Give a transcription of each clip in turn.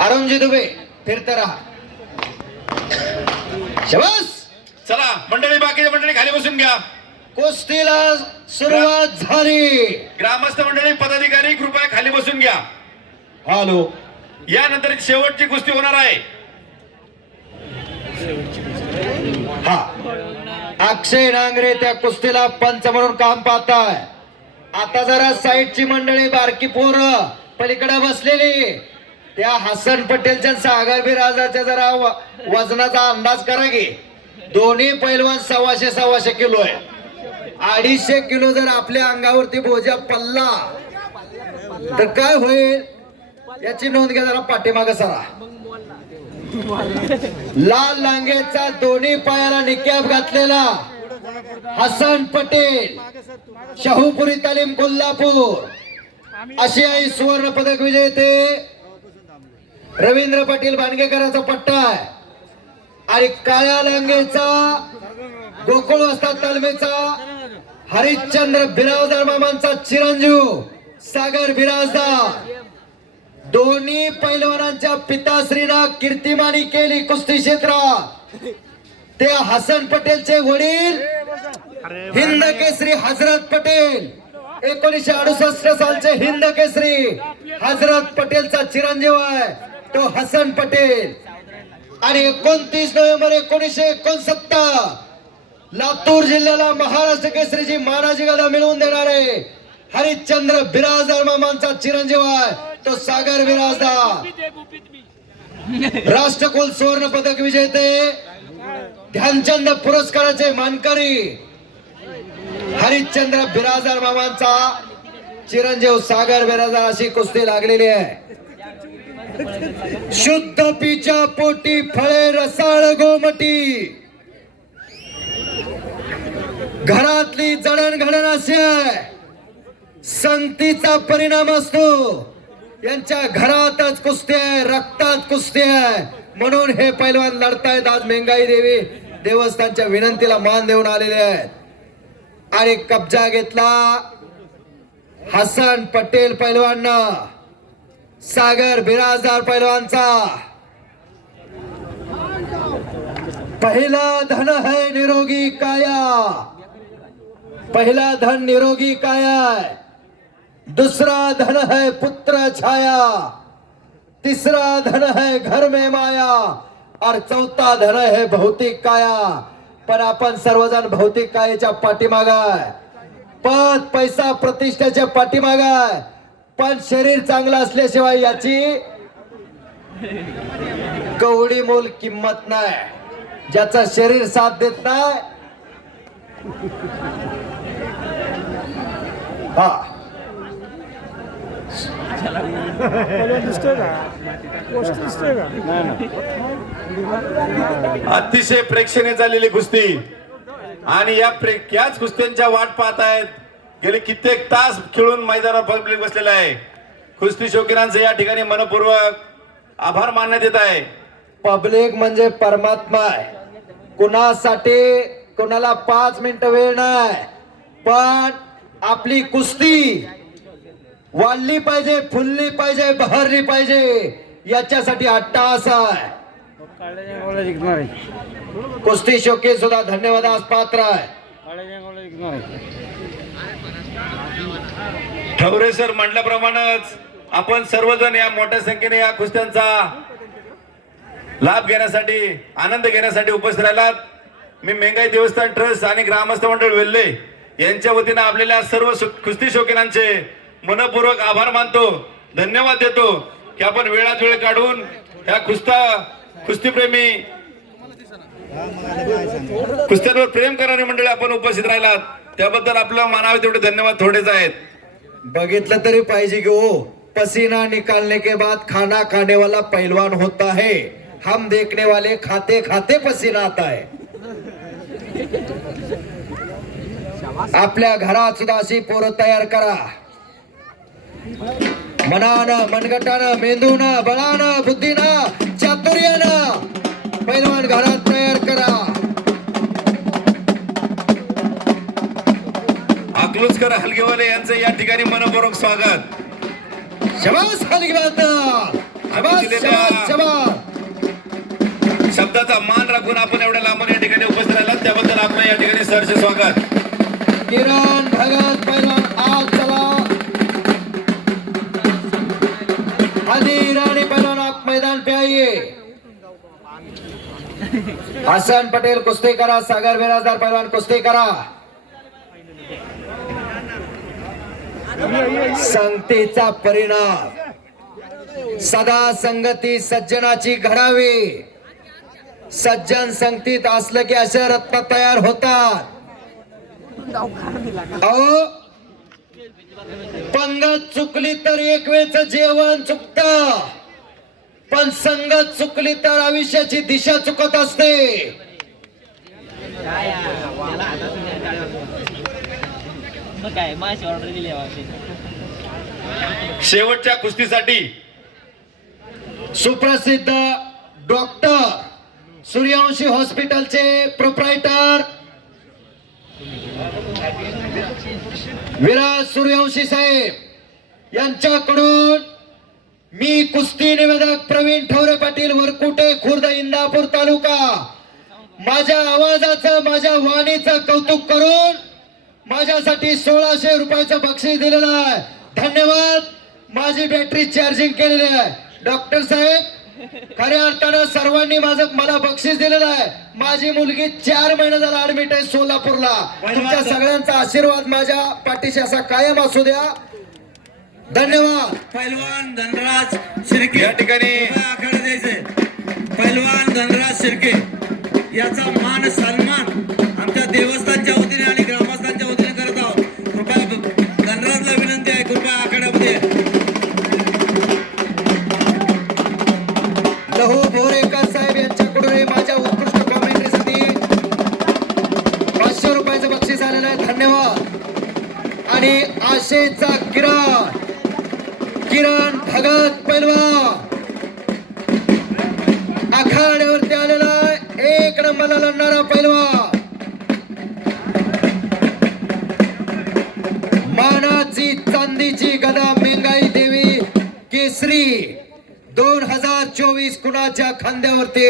अरुणजी दुबे फिरत राहा. शबास. चला मंडळी, बाकीच्या मंडळी खाली बसून घ्या. कुस्तीला सुरुवात झाली. ग्रामस्थ मंडळी, पदाधिकारी कृपया खाली बसून घ्या. हॅलो. यानंतर शेवटची कुस्ती होणार आहे. हा, अक्षय नांगरे त्या कुस्तीला पंच म्हणून काम पाहताय. आता जरा साईडची मंडळी, बारकी पोरं पलीकडे बसलेली, त्या हसन पटेलच्या सागर बिराजाच्या जरा वजनाचा अंदाज करा की. दोन्ही पैलवान 125 किलो आहे. 250 किलो जर आपल्या अंगावरती बोजा पडला तर काय होईल याची नोंद घ्या. जरा पाठीमागे सरा. लाल लांगेचा दोन्ही पायाला निकॅप घातलेला हसन पटेल, शाहूपुरी तालीम कोल्हापूर, आशियाई सुवर्ण पदक विजेते रवींद्र पाटील बांडगेकरांचा पट्टा आहे. आणि काळ्या लांगेचा गोकुळ वस्ताद तालमीचा हरिश्चंद्र बिराजदार मामांचा चिरंजीव सागर बिराजदार. दोन्ही पैलवानांच्या पिताश्रीना कीर्तिमानी केली कुस्ती क्षेत्रात. ते हसन पटेलचे वडील हिंद केसरी हजरत पटेल, 1968 सालचे हिंद केसरी हजरत पटेलचा चिरंजीव आहे तो हसन पटेल. आणि 29 नोव्हेंबर 1969 लातूर जिल्ह्याला महाराष्ट्र केसरीची मानाची गदा मिळवून देणारे हरिश्चंद्र बिराजदार मामांचा चिरंजीव आहे तो सागर बिराजदार. राष्ट्रकुल सुवर्ण पदक विजेते, ध्यानचंद पुरस्काराचे मानकरी हरिश्चंद्र बिराजदार मामांचा चिरंजीव सागर बिराजदार. अशी कुस्ती लागलेली आहे. शुद्ध पीच्या पोटी फळे रसाळ गोमटी, घरातली जडणघडण अशी आहे, संगतीचा परिणाम असतो. यांच्या घरातच कुस्ती आहे, रक्तात कुस्ती आहे, म्हणून हे पैलवान लढतायत. आज मेंगाई देवी देवस्थानच्या विनंतीला मान देऊन आलेले आहेत. आणि कब्जा घेतला हसन पटेल पैलवाननं सागर बिराजदार पैलवानचा. पहिला धन है निरोगी काया, पहिला धन निरोगी काया है, दूसरा धन है पुत्र छाया, तीसरा धन है घर में माया, और चौथा धन है भौतिक काया. पण आपण सर्वजण भौतिक कायेच्या पाठीमागे आहे, पद पैसा प्रतिष्ठेच्या पाठीमागे आहे. पण शरीर चांगलं असल्याशिवाय याची कवडी मोल किंमत नाही. ज्याचं शरीर साथ देत नाही, हा अतिशय प्रेक्षणीय झालेली कुस्ती. आणि याच कुस्त्यांच्या वाट पाहत आहेत. गेले कित्येक तास खेळून मैदानावर पब्लिक बसलेला आहे. कुस्ती शौकीनांचं या ठिकाणी मनपूर्वक आभार मानण्यात येत आहे. पब्लिक म्हणजे परमात्मा आहे. कुणासाठी कुणाला 5 मिनिटं वेळ नाही, पण आपली कुस्ती वाढली पाहिजे, फुलली पाहिजे, बहरली पाहिजे, याच्यासाठी अट्टाहास आहे. कुस्ती शौकीन सुद्धा धन्यवादास पात्र आहे. ठवरे सर म्हटल्याप्रमाणेच आपण सर्वजण या मोठ्या संख्येने या कुस्त्यांचा लाभ घेण्यासाठी, आनंद घेण्यासाठी उपस्थित राहिलात. मी मेंगाई देवस्थान ट्रस्ट आणि ग्रामस्थ मंडळ वेल्हे यांच्या वतीने आपल्याला सर्व कुस्ती शौकीनांचे मनपूर्वक आभार मानतो, धन्यवाद देतो की आपण वेळात वेळ काढून ह्या कुस्तीप्रेमी कुस्त्यांवर प्रेम करणारी मंडळी आपण उपस्थित राहिलात. त्याबद्दल आपलं मानावे तेवढे धन्यवाद थोडेच आहेत. बघितलं तरी पाहिजे की हो, पसीना निकालने के बाद खाना खाने वाला पहलवान होता है, हम देखने वाले खाते खाते पसीना आता है. आपल्या घरात सुद्धा अशी पोरं तयार करा. मनानं, मनगटानं, मेंदूनं, बळानं, बुद्धीनं, चातुर्यानं पैलवान घरात तयार करा. अकलूजकर हलगेवाले यांचं या ठिकाणी मनपूर्वक स्वागत. शबास हलगेवाले. शाबास, शाबास, शाबास. शब्दाचा मान राखून आपण एवढ्या लांबून या ठिकाणी उपस्थित राहिलात त्याबद्दल आपलं या ठिकाणी सहर्ष स्वागत. किरण भगत पैलवान आज चला. आदि ईरानी पैलवान आप मैदान पे आइए. हसन पटेल कुस्ती करा. सागर बिराजदार पैलवान कुस्ती करा. संगतीचा परिणाम सदा संगती सज्जनाची घडावी. सज्जन संगतीत असलं की असे रत्न तयार होतात. अहो पंगत चुकली तर एक वेळच जेवण चुकत, पण संगत चुकली तर आयुष्याची दिशा चुकत असते. काय माशी ऑर्डर दिली शेवटच्या कुस्तीसाठी सुप्रसिद्ध डॉक्टर सूर्यवंशी हॉस्पिटलचे प्रोप्रायटर विराज सूर्यवंशी साहेब यांच्याकडून मी कुस्ती निवेदक प्रवीण ठवरे पाटील वरकुटे खुर्द इंदापूर तालुका माझ्या आवाजाचं माझ्या वाणीचं कौतुक करून माझ्यासाठी 1600 रुपयाचं बक्षीस दिलेलं आहे. धन्यवाद. माझी बॅटरी चार्जिंग केलेली आहे. डॉक्टर साहेब खऱ्या अर्थानं सर्वांनी मला बक्षीस दिलेलं आहे. माझी मुलगी 4 महिने झाला ऍडमिट आहे सोलापूरला. तुमच्या सगळ्यांचा आशीर्वाद माझ्या पाठीशी असा कायम असू द्या. धन्यवाद. पैलवान धनराज शिर्के या ठिकाणी आखाडा द्यायचे. पैलवान धनराज शिर्के याचा मान सन्मान आमच्या देवस्थानच्या वतीने आणि ग्रामस्थांच्या वतीने करत आहोत. कृपया धनराजला विनंती आहे, कृपया आखाड्यामध्ये लहू भोरेकर साहेब यांच्याकडून माझ्या उत्कृष्ट कॉमेंट्रीसाठी 500 रुपयाचं बक्षीस आलेलं आहे. धन्यवाद. आणि आशेचा किरण भगत पैलवान आखाड्यावरती आलेला आहे. 1 नंबरला लढणारा पैलवान मानाची चांदीची गदा मेंगाई देवी केसरी 2024 कुणाच्या खांद्यावरती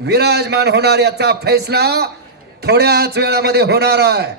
विराजमान होणार याचा फैसला थोड्याच वेळामध्ये होणार आहे.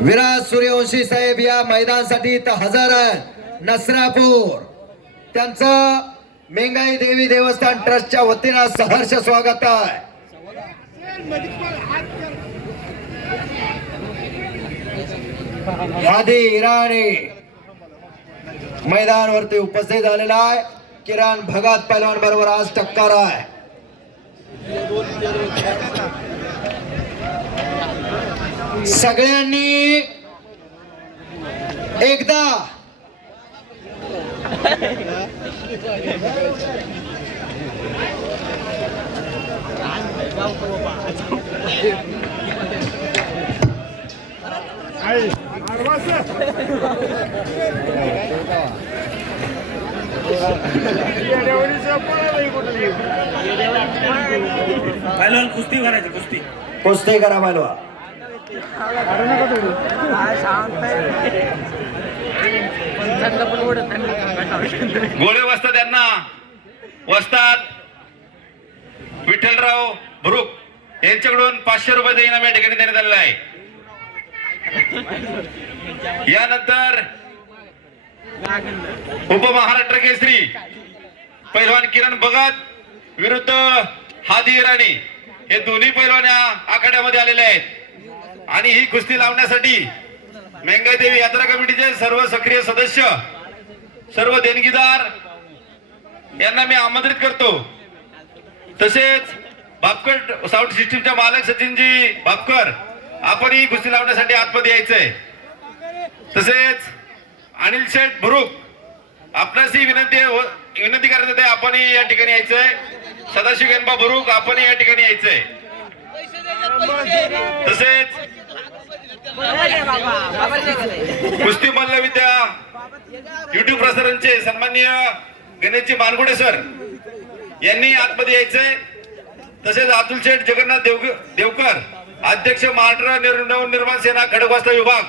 विराज सूर्यवंशी साहेब या मैदानासाठी इथं हजर आहेत. नसरापूर त्यांचं मेंगाई देवी देवस्थान ट्रस्टच्या वतीनं सहर्ष स्वागत आहे. आदि ईरानी मैदानावरती उपस्थित झालेला आहे. किरण भगत पैलवान बरोबर आज टक्कर आहे. सगळ्यांनी एकदा पैलवान कुस्ती भरायची. कुस्ती करा पैलवान. गोळे वस्तात यांना वस्तात विठ्ठलराव भरुक यांच्याकडून 500 रुपयाचं इनाम या ठिकाणी देण्यात आलेलं आहे. यानंतर उपमहाराष्ट्र केसरी पैलवान किरण भगत विरुद्ध हादी इराणी हे दोन्ही पैलवान या आखाड्यामध्ये आलेले आहेत. आणि ही कुस्ती लावण्यासाठी मेंगाईदेवी यात्रा कमिटीचे सर्व सक्रिय सदस्य सर्व देणगीदार यांना मी आमंत्रित करतो. तसेच बापकर साऊंड सिस्टीमच्या मालक सचिनजी बापकर आपण ही कुस्ती लावण्यासाठी आतमध्ये यायचंय. तसेच अनिल शेठ भरुक आपणास ही विनंती करत होते आपण या ठिकाणी यायचंय. सदाशिव गेनबा भरुक आपण या ठिकाणी यायचंय. तसेच कुस्ती मल्लविद्या युट्यूब प्रसारणचे सन्माननीय गणेशजी मानगुडे सर यांनी आतमध्ये यायचंय. तसेच अतुल शेठ जगन्नाथ देवकर अध्यक्ष महाराष्ट्र नवनिर्माण सेना खडकवासला विभाग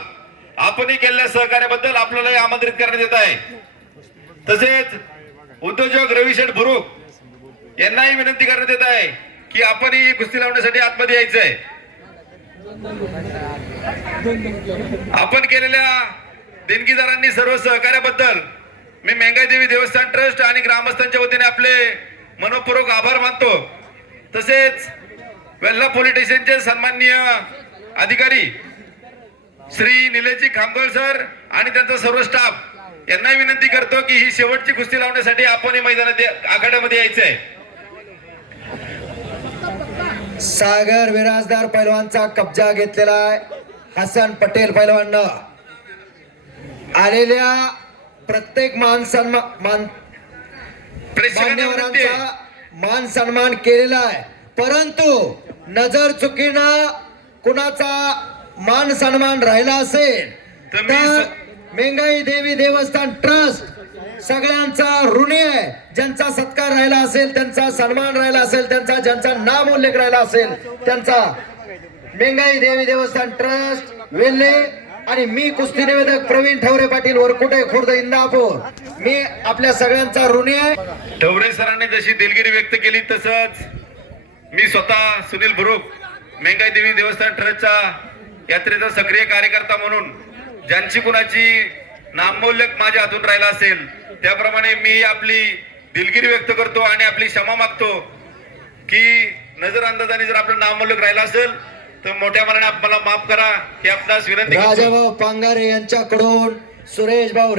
आपणही केलेल्या सहकार्याबद्दल आपल्याला आमंत्रित करण्यात येत आहे. तसेच उद्योजक रविशेठ बुरुक यांनाही विनंती करण्यात येत आहे की आपण ही कुस्ती लावण्यासाठी आतमध्ये यायचं आहे. आपण केलेल्या देणगीदारांनी सर्व सहकार्याबद्दल मी मेंगाई देवी देवस्थान ट्रस्ट आणि ग्रामस्थांच्या वतीने आपले मनपूर्वक आभार मानतो. तसेच वेल्हा पोलीस स्टेशनचे सन्माननीय अधिकारी श्री निलेशजी खामगळ सर आणि त्यांचा सर्व स्टाफ यांना विनंती करतो की ही शेवटची कुस्ती लावण्यासाठी आपण मैदानात आखाड्यामध्ये यायचं आहे. सागर विराजदार पैलवानचा कब्जा घेतलेला आहे. हसन पटेल पैलवान आलेल्या प्रत्येक मान्यवरांचा मान सन्मान केलेला आहे. परंतु नजर चुकीनं कुणाचा मान सन्मान राहिला असेल तर तर मेंगाई देवी देवस्थान ट्रस्ट सगळ्यांचा ऋणी आहे. ज्यांचा सत्कार राहिला असेल, त्यांचा सन्मान राहिला असेल, त्यांचा ज्यांचा नाम उल्लेख राहिला असेल त्यांचा मेंगाई देवी देवस्थान ट्रस्ट वेल्हे आणि मी कुस्ती निवेदक प्रवीण ठवरे पाटील वरकुटे खुर्द इंदापूर मी आपल्या सगळ्यांचा ऋणी आहे. ठवरे सरांनी जशी दिलगिरी व्यक्त केली तसंच मी स्वतः सुनील बुरुक मेंगाई देवी देवस्थान ट्रस्टचा यात्रेचा सक्रिय कार्यकर्ता म्हणून ज्यांची कुणाची नामोल्लेख माझ्या हातून राहिला असेल त्याप्रमाणे मी आपली दिलगिरी व्यक्त करतो आणि आपली क्षमा मागतो की नजर अंदाजाने जर आपलं नामोल्लेख राहिला असेल तर मोठ्या मनाने आपल्याला माफ करा ही आपणास विनंती करतो. राजाभाऊ पांगारे यांच्याकडून सुरेश भाऊ